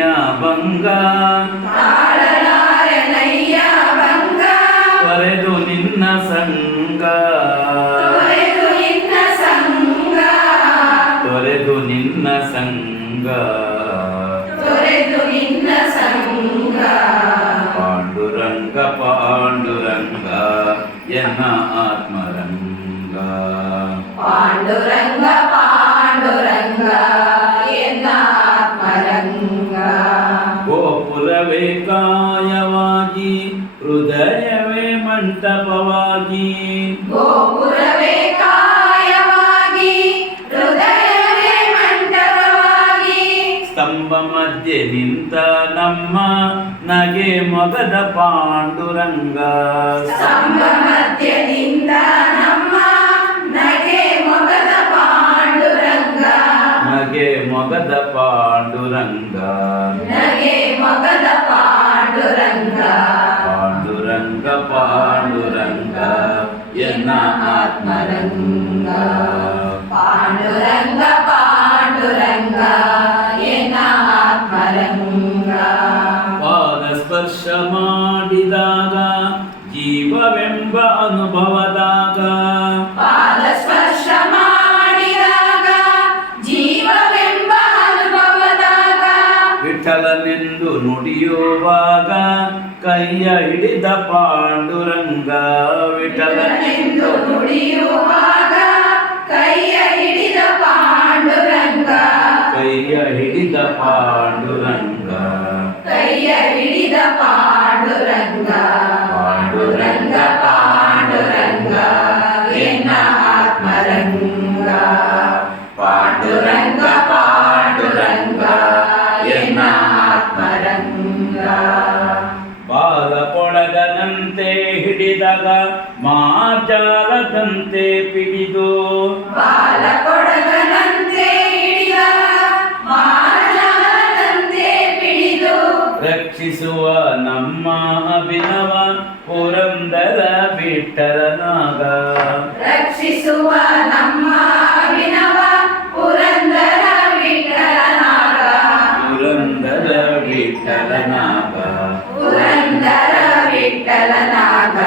బంగా బంగా. కొరెదు నిన్న సంగ. తొరెదు నిన్న సంగ. పాండురంగ పాండురంగ ఎన్న ఆత్మరంగ. పాండురంగ ಗೋಪುರವೇ ಹೃದಯವೇ ಮಂಟಪವಾಗಿ ಗೋಪುರವೇ ಕಾಯವಾಗಿ ಹೃದಯವೇ ಮಂಟಪವಾಗಿ. ಸ್ತಂಭ ಮಧ್ಯೆ ನಿಂತ ನಮ್ಮ ನಗೆ ಮೊಗದ ಪಾಂಡುರಂಗ. ಸ್ತಂಭ ಮಧ್ಯದಿಂದ ನಮ್ಮ ನಗೆ ಮೊಗದ ಪಾಂಡುರಂಗ. ನಗೆ ಮೊಗದ ಪಾಂಡುರಂಗ. ನಗೆ ಮೊಗದ ಪಾಂಡುರಂಗ ಪಾಂಡುರಂಗ ಪಾಂಡುರಂಗ ಎನ್ನ ಆತ್ಮರಂಗ ಪಾಂಡುರಂಗ ಪಾಂಡುರಂಗ ಎನ್ನ ಆತ್ಮರಂಗ ಪಾದ ಸ್ಪರ್ಶ ಮಾಡಿದಾಗ ಜೀವವೆಂಬ ಅನುಭವದಾಗ ನುಡಿಯುವಾಗ ಕೈಯ ಹಿಡಿದ ಪಾಂಡುರಂಗ ವಿಠಲನೆಂದು ನುಡಿಯುವಾಗ ಕೈಯ ಹಿಡಿದ ಪಾಂಡುರಂಗ. ಕೈಯ ಹಿಡಿದ ಪಾಂಡುರಂಗ. ಕೈಯ ಹಿಡಿದ ಕೊಳಗದಂತೆ ಹಿಡಿದಾಗ ಮಾಜಾಲದಂತೆ ಪಿಡಿದು. ರಕ್ಷಿಸುವ ನಮ್ಮ ಅಭಿನವ ಪುರಂದರ ಬಿಟ್ಟರನಾಗ ರಕ್ಷಿಸುವ ವಿಠಲನಾಗ ಪುರಂದರ ವಿಠಲನಾಗ